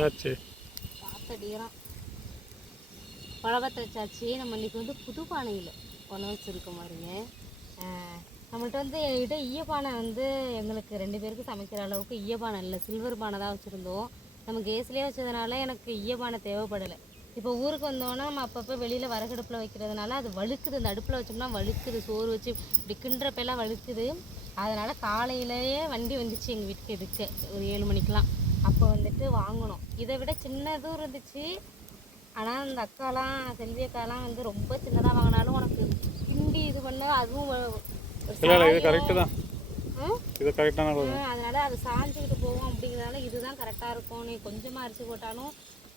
என்னாச்சு? காத்தடிக்கிறான். பழபத்தை வச்சாச்சு. நம்ம இன்னைக்கு வந்து புது பானையில் ஒன்று வச்சுருக்க மாதிரிங்க நம்மள்ட்ட வந்து என்கிட்ட ஈயப்பானை வந்து எங்களுக்கு ரெண்டு பேருக்கு சமைக்கிற அளவுக்கு ஈயப்பானை இல்லை. சில்வர் பானை தான் வச்சுருந்தோம். நம்ம கேஸ்லேயே வச்சதுனால எனக்கு ஈயப்பானை தேவைப்படலை. இப்போ ஊருக்கு வந்தோன்னா நம்ம அப்பப்போ வெளியில் வரகடுப்பில் வைக்கிறதுனால அது வழுக்குது. இந்த அடுப்பில் வச்சோம்னா வழுக்குது. சோறு வச்சு இப்படி கிண்டுறப்பெல்லாம் வழுக்குது. அதனால் காலையிலேயே வண்டி வந்துச்சு எங்கள் வீட்டுக்கு எதுக்கு? ஒரு ஏழு மணிக்கெலாம் அப்போ வந்துட்டு வாங்கினோம் இதை விட சின்னதும் இருந்துச்சு. ஆனால் அந்த அக்காலாம் செல்வி அக்காலாம் வந்து ரொம்ப சின்னதாக வாங்கினாலும் உனக்கு கிண்டி இது பண்ண அதுவும் இது. கரெக்டு தான்? இது கரெக்டான அதனால அது சாஞ்சுக்கிட்டு போகும் அப்படிங்கிறதால இதுதான் கரெக்டாக இருக்கும். நீ கொஞ்சமாக அரிசி போட்டாலும்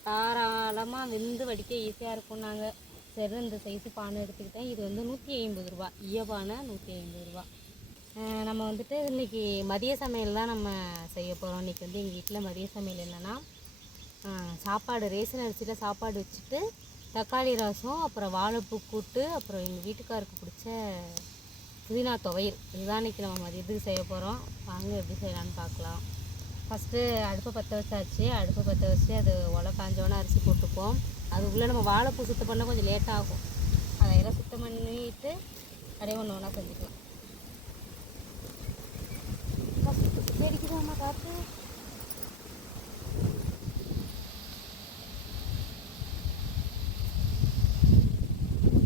தாராளமாக வெந்து வடிக்க ஈஸியாக இருக்கும் நாங்கள் சரி இந்த சைஸு பானை எடுத்துக்கிட்டேன். இது வந்து நூற்றி ஐம்பது ரூபா ஈய பானை நூற்றி ஐம்பது ரூபா நம்ம வந்துட்டு இன்னைக்கு மதிய சமையல் தான் நம்ம செய்ய போகிறோம் இன்றைக்கி வந்து எங்கள் வீட்டில் மதிய சமையல் என்னென்னா சாப்பாடு ரேஷன் அரிசியில் சாப்பாடு வச்சுட்டு தக்காளி ரசம் அப்புறம் வாழைப்பூ கூட்டு அப்புறம் எங்கள் வீட்டுக்காருக்கு பிடிச்ச புதினா துவையல். இதுதான் இன்றைக்கி நம்ம மதியத்துக்கு செய்ய போகிறோம் வாங்க எப்படி செய்யலான்னு பார்க்கலாம். ஃபஸ்ட்டு அடுப்பை பற்ற வச்சாச்சு. அடுப்பை பற்ற வச்சு அது உலை காஞ்சோன்னே அரிசி போட்டுப்போம். அதுக்குள்ளே நம்ம வாழைப்பூ சுத்தம் பண்ண கொஞ்சம் லேட்டாகும். ஆகும் அதையெல்லாம் சுத்தம் பண்ணிட்டு அப்படியே ஒன்று ஒன்றா செஞ்சுக்கலாம். Sama காற்று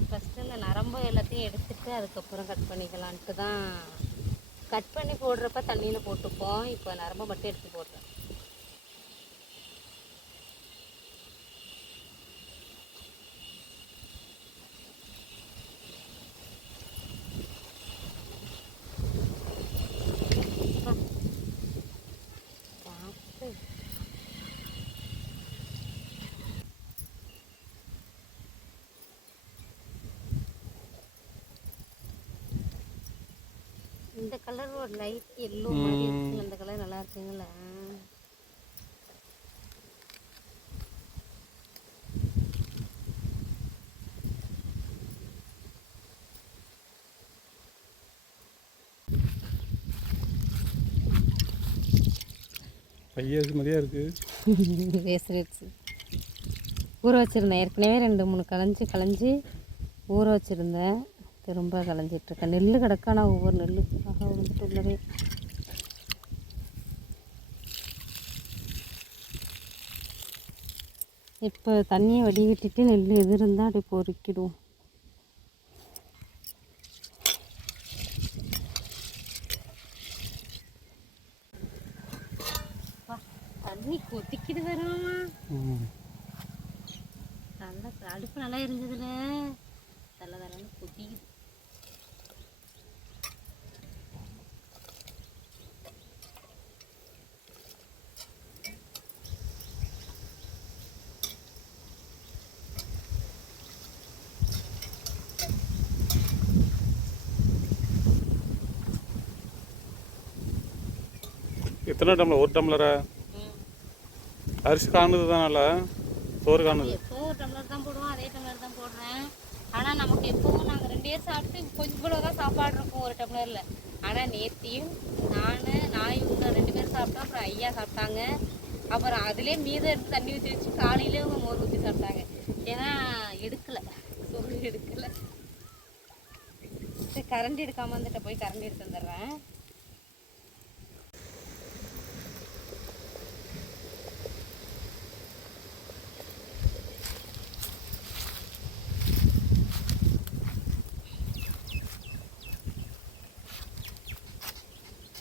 ஃபஸ்ட்டு இந்த நரம்பு எல்லாத்தையும் எடுத்துட்டு அதுக்கப்புறம் கட் பண்ணிக்கலான்ட்டு தான் கட் பண்ணி போடுறப்ப தண்ணியில் போட்டுப்போம். இப்போ நரம்பை மட்டும் எடுத்து போடுறேன். இந்த கலர் ஒரு லைட் எல்லோ மாதிரி இருக்குங்க அந்த கலர் நல்லா இருக்குங்களா ஐயாயிரத்து மதியாக இருக்குது வேஸ்ட் ஊற வச்சுருந்தேன். ஏற்கனவே ரெண்டு மூணு களைஞ்சி களைஞ்சி ஊற வச்சுருந்தேன். திரும்ப களைஞ்சிட்ருக்கேன் நெல் கிடக்கானா ஒவ்வொரு நெல்லுக்காக வந்துட்டு உள்ளவே இப்போ தண்ணியை வடிகட்டிட்டு நெல் எது இருந்தால் அப்படியே பொறுக்கிடுவோம். தண்ணி கொதிக்குது வருமா நல்லா அடுப்பு நல்லா இருந்ததுல தலை தலைன்னு கொதிக்குது. எத்தனை டம்ளர்? ஒரு டம்ளரா? அரிசி காணுது தானால? சோறு காணுது. எப்போ ஒரு டம்ளர் தான் போடுவோம் அதே டம்ளர் தான் போடுறேன். ஆனால் நமக்கு எப்பவும் நாங்கள் ரெண்டு பேர் சாப்பிட்டு கொஞ்சம் இவ்வளோ தான் சாப்பாடு இருக்கும் ஒரு டம்ளரில். ஆனால் நேத்தியும் நான் நான் இவங்க ரெண்டு பேர் சாப்பிட்டோம் அப்புறம் ஐயா சாப்பிட்டாங்க. அப்புறம் அதுலேயே மீதம் எடுத்து தண்ணி ஊற்றி வச்சு காலையிலே அவங்க மோர் ஊற்றி சாப்பிட்டாங்க. ஏன்னா எடுக்கலை. சோறு எடுக்கலை. சரி கரண்டி எடுக்காமல் வந்துட்ட போய் கரண்ட் எடுத்து வந்துடுறேன்.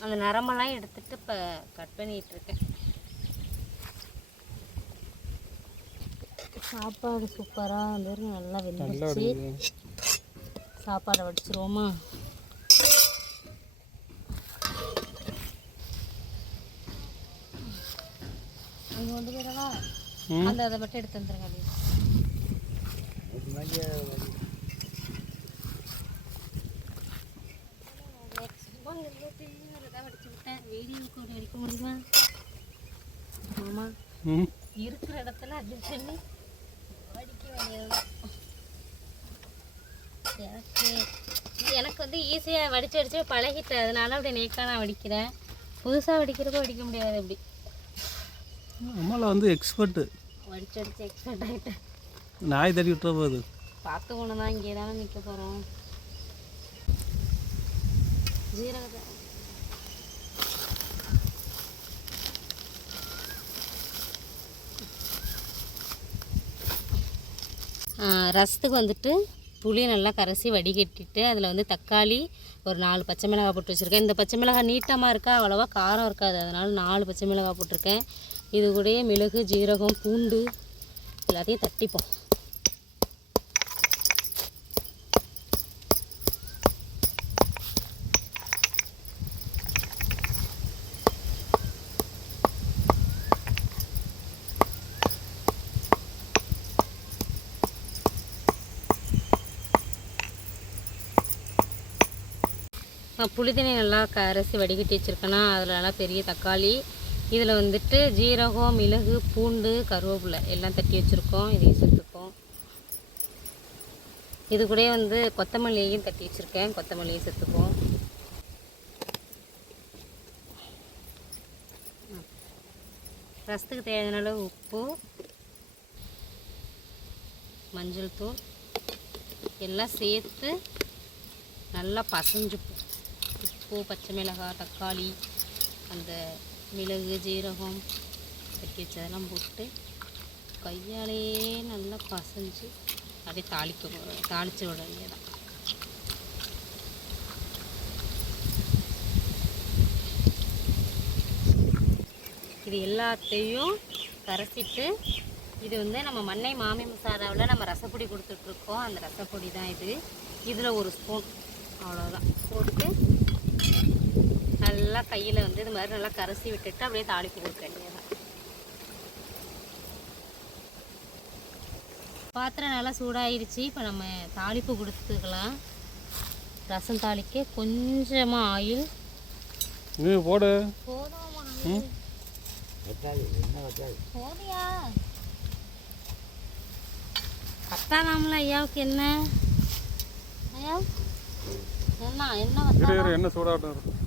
அந்த நரம்பெல்லாம் எடுத்துட்டு இப்போ கட் பண்ணிட்டு இருக்கேன் சாப்பாடு சூப்பராக வந்து நல்லா வடிக்குது. சாப்பாடை வடிச்சிருவோமா? அங்கே கொண்டு போயிடவா அந்த அதை மட்டும் எடுத்து வந்துருங்க அப்படியே. சும்மா இருபத்தி தான் வடிச்சு விட்டேன் வீடியோவுக்கு ஒரு அடிக்க முடியுமா ஆமாம் ம். இருக்கிற இடத்துல அட்ஜஸ்ட் பண்ணி வடிக்க வேண்டியதுதான் எனக்கு எனக்கு வந்து ஈஸியாக வடிச்சு வடிச்சு பழகிட்டு அதனால அப்படி நேக்காக நான் வடிக்கிறேன். புதுசாக வடிக்கிறப்போ வடிக்க முடியாது அப்படி நம்மள வந்து எக்ஸ்பர்ட்டு வடிச்சு அடிச்சு எக்ஸ்பர்ட் ஆகிட்டேன் நாய் தடி விட்டுற போகுது. பார்த்து ஒன்று தான் இங்கே தானே நிற்க போகிறோம் ஜீரகத்தை ரசத்துக்கு வந்துட்டு புளி நல்லா கரைசி வடிகட்டிட்டு அதில் வந்து தக்காளி ஒரு நாலு பச்சை மிளகாய் போட்டு வச்சுருக்கேன். இந்த பச்சை மிளகாய் நீட்டமாக இருக்கா அவ்வளோவா காரம் இருக்காது. அதனால் நாலு பச்சை மிளகாய் போட்டிருக்கேன். இது கூடயே மிளகு ஜீரகம் பூண்டு எல்லாத்தையும் தட்டிப்போம். புளி தண்ணி நல்லா கரைசி வடிகட்டி வச்சுருக்கேன்னா அதில் நல்லா பெரிய தக்காளி. இதில் வந்துட்டு ஜீரகம் மிளகு பூண்டு கருவேப்பிலை எல்லாம் தட்டி வச்சுருக்கோம். இதையும் சேர்த்துப்போம். இது கூட வந்து கொத்தமல்லியையும் தட்டி வச்சுருக்கேன். கொத்தமல்லியும் சேர்த்துப்போம். ரசத்துக்கு தேவையான அளவு உப்பு மஞ்சள் தூள் எல்லாம் சேர்த்து நல்லா பசைஞ்சுப்போம். உப்பு பச்சை மிளகாய் தக்காளி அந்த மிளகு ஜீரகம் தட்டி வச்சதெல்லாம் போட்டு கையாலே நல்லா பசைஞ்சு அப்படியே தாளிக்க தாளித்து விட வேண்டியதான் இது எல்லாத்தையும் கரைச்சிட்டு இது வந்து நம்ம மண்ணை மாமி மசாலாவில் நம்ம ரசப்பொடி கொடுத்துட்ருக்கோம். அந்த ரசப்பொடி தான் இது. இதில் ஒரு ஸ்பூன் அவ்வளோதான் போட்டு நல்லா கையில் வந்து இது மாதிரி நல்லா கரைச்சி விட்டுட்டு அப்படியே தாளிப்பு கொடுக்க வேண்டியதான் பாத்திரம் நல்லா சூடாயிருச்சு. இப்போ நம்ம தாளிப்பு கொடுத்துக்கலாம். ரசம் தாளிக்க கொஞ்சமாக ஆயில். நீ போடு. போதியா? ஐயாவுக்கு என்ன? ஐயா என்ன என்ன இரு வத்தா இரு என்ன சூடாகட்டும்.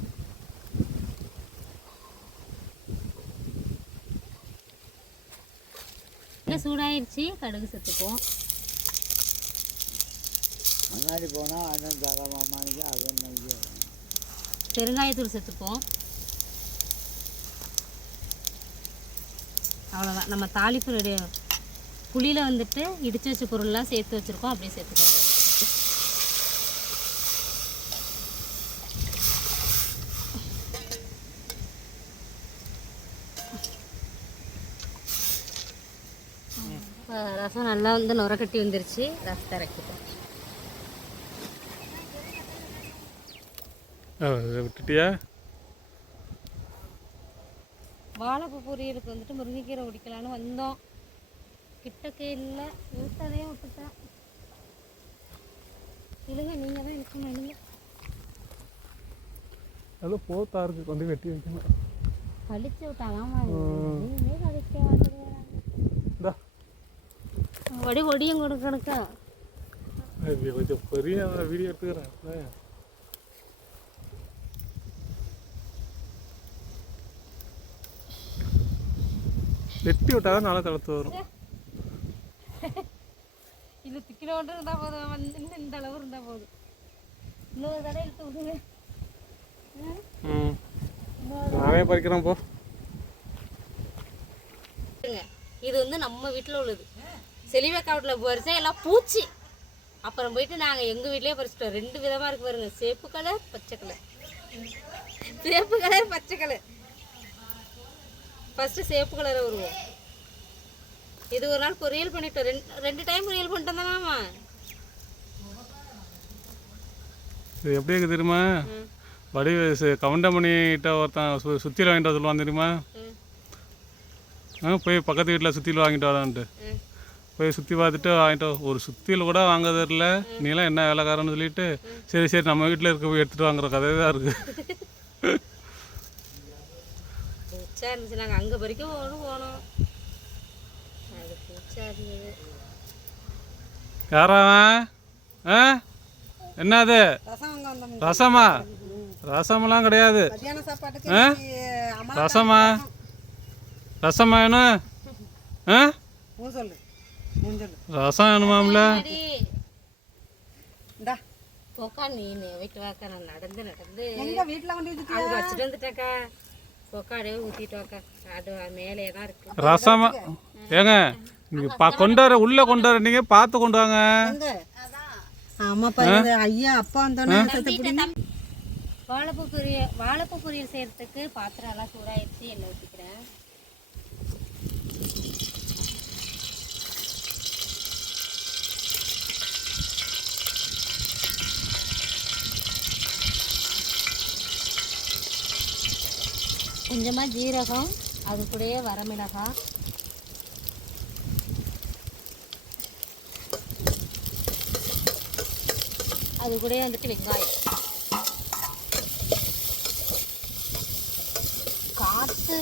என்ன சூடாயிருச்சு கடுகு சேர்த்துப்போம் முன்னாடி போனால் அண்ணன் தகவமானது அவன் நைய பெருங்காயத்தூள் சேர்த்துப்போம் அவ்வளோதான் நம்ம தாளிப்பு புளியில் வந்துட்டு இடித்து வச்ச பொருள்லாம் சேர்த்து வச்சுருக்கோம் அப்படியே சேர்த்துக்கோங்க இப்ப ரசம் நல்லா வந்து நுரக்கட்டி வந்துருச்சு. ரசத்தை இதை விட்டுட்டியா? வாழைப்பூ பொரியலுக்கு வந்துட்டு முருங்கைக்கீரை உடிக்கலான்னு வந்தோம். கிட்டக்கே இல்லை. விட்டதே விட்டுட்டேன். இல்லைங்க நீங்கள் தான் இருக்கணும் இல்லைங்க அது போத்தா இருக்கு கொண்டு வெட்டி வைக்கணும். கழிச்சு விட்டாங்க நீங்களே கழிக்க மாட்டேங்கிறாங்க இந்தா வடி ஒடியும் கொடுக்கணுக்கா இது கொஞ்சம் பெரிய வீடியோ எடுத்துக்கிறேன். வெட்டி விட்டா தான் நல்லா தளர்த்து வரும். இது திக்கிலோண்டு இருந்தால் போதும். வந்து இன்னும் இந்த அளவு இருந்தால் போதும். இன்னொரு தடவை இழுத்து விடுங்க. நானே பறிக்கிறேன் போ. இது வந்து நம்ம வீட்டில் உள்ளது. செலிவேக்கா வீட்டில் பறிச்சா எல்லாம் பூச்சி. அப்புறம் போயிட்டு நாங்கள் எங்கள் வீட்லேயே பறிச்சிட்டோம். ரெண்டு விதமாக இருக்கு பாருங்க. சேப்பு கலர் பச்சை கலர் சேப்பு கலர் பச்சை கலர் ஃபஸ்ட்டு சேப்பு கலரை வருவோம் இது ஒரு நாள் பொரியல் பண்ணிட்டோம். ரெண்டு ரெண்டு டைம் பொரியல் பண்ணிட்டோம் தானாமா இது எப்படி இருக்கு தெரியுமா? வடி கவுண்டமணிகிட்ட ஒருத்தன் சு சுத்தியில் வாங்கிட்டு வர சொல்லுவான் தெரியுமா? போய் பக்கத்து வீட்டில் சுத்தியில் வாங்கிட்டு வரான்ட்டு. போய் சுற்றி பார்த்துட்டு வாங்கிட்டு வா. ஒரு சுத்தியில் கூட வாங்குறது இல்லை. நீலாம் என்ன வேலைக்காரன்னு சொல்லிட்டு சரி சரி நம்ம வீட்டில் இருக்க போய் எடுத்துகிட்டு வாங்குற கதை தான் இருக்குது பூச்சா இருந்துச்சு. நாங்கள் அங்கே வரைக்கும் ஓடும் போனோம். அது பூச்சா இருந்தது. யாரா அவன்? ஆ? என்னது? ரசம் அங்கே வந்தோம். ரசமா? ரசமெல்லாம் கிடையாது. ரசமா? ரசம் வேணும்? ஆ? ரசம் வேணுமாம்ல போக்கா நீ வாக்கா நான் நடந்து நடந்து எங்க வீட்டில் கொண்டு வச்சுட்டு அங்கே வச்சுட்டு வந்துட்டேக்கா போக்காடே ஊற்றிட்டு வாக்கா. அது மேலே தான் இருக்கு ரசம் ஏங்க நீங்கள் பா கொண்டு வர உள்ளே கொண்டு வர நீங்கள் பார்த்து கொண்டு வாங்க. ஆமாப்பா ஐயா அப்பா வந்தோன்னே வாழைப்பூ பொரியல் வாழைப்பூ பொரியல் செய்யறதுக்கு பாத்திரம் எல்லாம் சூடாயிடுச்சு எண்ணெய் ஊற்றிக்கிறேன் கொஞ்சமாக ஜீரகம் அது கூடயே வரமிளகாய். அது கூடயே வந்துட்டு வெங்காயம். காற்று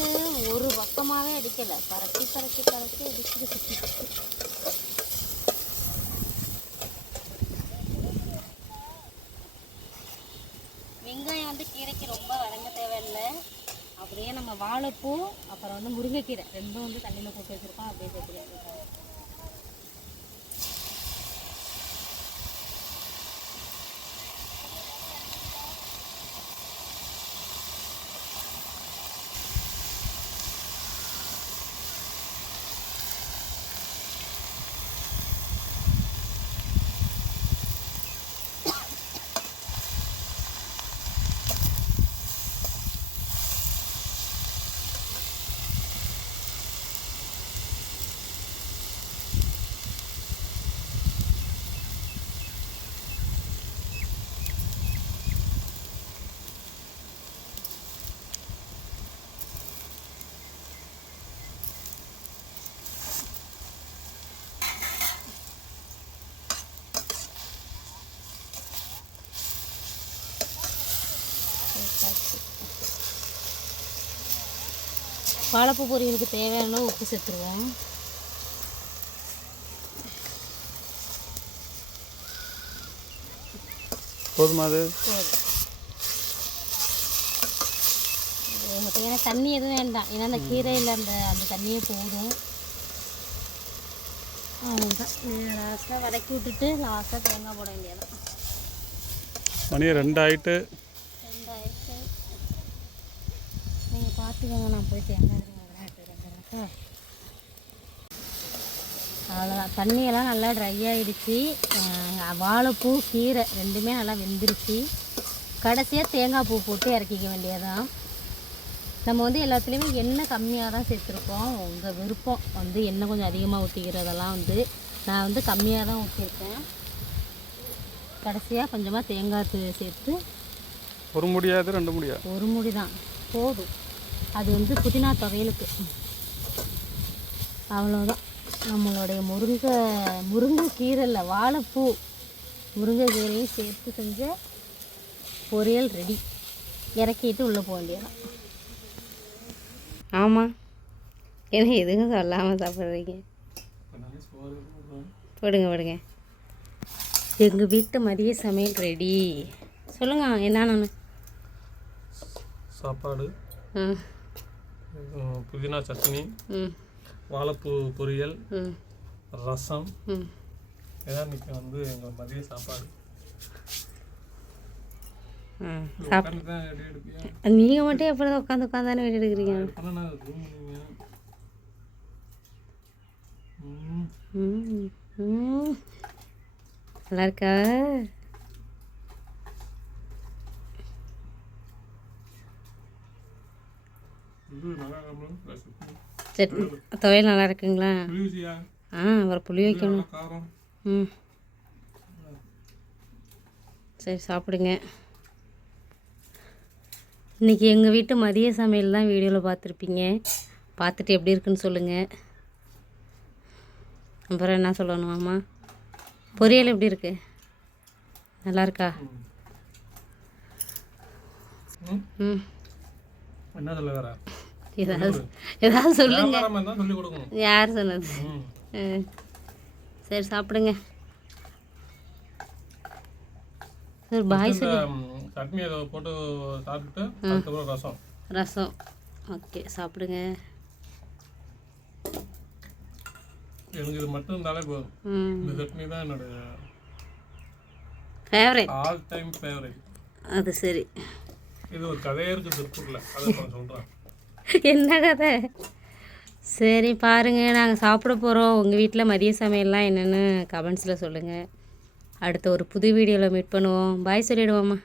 ஒரு பக்கமாகவே அடிக்கலை. பரட்டி பரட்டி பரட்டி அடிச்சுட்டு வெங்காயம் வந்து கீரைக்கு ரொம்ப அப்படியே நம்ம வாழைப்பூ அப்புறம் வந்து முருங்கைக்கீரை. ரெண்டும் வந்து தண்ணியில் போட்டு வச்சுருக்கோம் அப்படியே சேர்த்துக்கலாம் வாழைப்பூ பொரியலுக்கு தேவையான உப்பு சேர்த்துருவோம். போதுமா அது? பார்த்தீங்கன்னா தண்ணி எதுவும் வேண்டாம். ஏன்னா அந்த கீரையில் அந்த அந்த தண்ணியே போதும். அவ்வளோதான் லாஸ்ட்டாக வதக்கி விட்டுட்டு லாஸ்ட்டாக தேங்காய் போட வேண்டியதான் மணி ரெண்டு ரெண்டாயிரத்து நீங்கள் பார்த்துக்கோங்க நான் போய் தேங்காய் விளையாட்டு அவ்வளோதான் தண்ணியெல்லாம் நல்லா ட்ரை ஆகிடுச்சு வாழைப்பூ கீரை ரெண்டுமே நல்லா வெந்துருச்சு. கடைசியாக தேங்காய் பூ போட்டு இறக்கிக்க வேண்டியதான் நம்ம வந்து எல்லாத்துலேயுமே எண்ணெய் கம்மியாக தான் சேர்த்துருக்கோம். உங்கள் விருப்பம். வந்து எண்ணெய் கொஞ்சம் அதிகமாக ஊற்றிக்கிறதெல்லாம் வந்து நான் வந்து கம்மியாக தான் ஊற்றிருக்கேன் கடைசியாக கொஞ்சமாக தேங்காய் சேர்த்து ஒரு முடியாது ரெண்டு முடியாது. ஒரு முடி தான் போதும். அது வந்து புதினா துவையலுக்கு அவ்வளோதான் நம்மளுடைய முருங்கை முருங்கைக்கீரை இல்லை வாழைப்பூ முருங்கைக்கீரையும் சேர்த்து செஞ்ச பொரியல் ரெடி. இறக்கிட்டு உள்ளே போக வேண்டியதான் ஆமாம் என்ன எதுவும் சொல்லாமல் சாப்பிட்றீங்க? போடுங்க போடுங்க. எங்கள் வீட்டு மதிய சமையல் ரெடி. சொல்லுங்கள் என்னன்னு சாப்பாடு. புதினா சட்னி வாழைப்பூ பொரியல் ரசம் இதான் இன்னைக்கு வந்து எங்கள் மதிய சாப்பாடு. நீங்கள் மட்டும் எப்படி உட்காந்து உட்காந்தானே வீடு எடுக்கிறீங்க? நல்லா இருக்கா இது நல்லா இல்லாமல் சட்னி துவையல் நல்லா இருக்குங்களா ஆ அப்புறம் புளி வைக்கணும். ம். சரி சாப்பிடுங்க. இன்றைக்கி எங்கள் வீட்டு மதிய சமையல் தான் வீடியோவில் பார்த்துருப்பீங்க. பார்த்துட்டு எப்படி இருக்குன்னு சொல்லுங்கள் அப்புறம் என்ன சொல்லணும் ஆமா பொரியல் எப்படி இருக்கு? நல்லா இருக்கா ம். என்ன சொல்ல ஏதாவது ஏதாவது சொல்லுங்க. யார் சொன்னது. சரி சாப்பிடுங்க. சரி பாய் சட்னி அதை போட்டு சாப்பிட்டுட்டு அதுக்கப்புறம் ரசம். ரசம். ஓகே சாப்பிடுங்க. எனக்கு இது மட்டும் இருந்தாலே போதும். இந்த சட்னி தான் என்னோட ஃபேவரட் ஆல் டைம் ஃபேவரட் அது சரி. இது ஒரு கதையே இருக்குது திருப்பூரில். அதை நான் சொல்கிறேன் என்ன கதை? சரி பாருங்கள் நாங்கள் சாப்பிட போகிறோம் உங்கள் வீட்டில் மதிய சமையல்லாம் என்னென்னு கமெண்ட்ஸில் சொல்லுங்கள் அடுத்த ஒரு புது வீடியோவில் மீட் பண்ணுவோம். பாய் சொல்லிடுவோம்மா.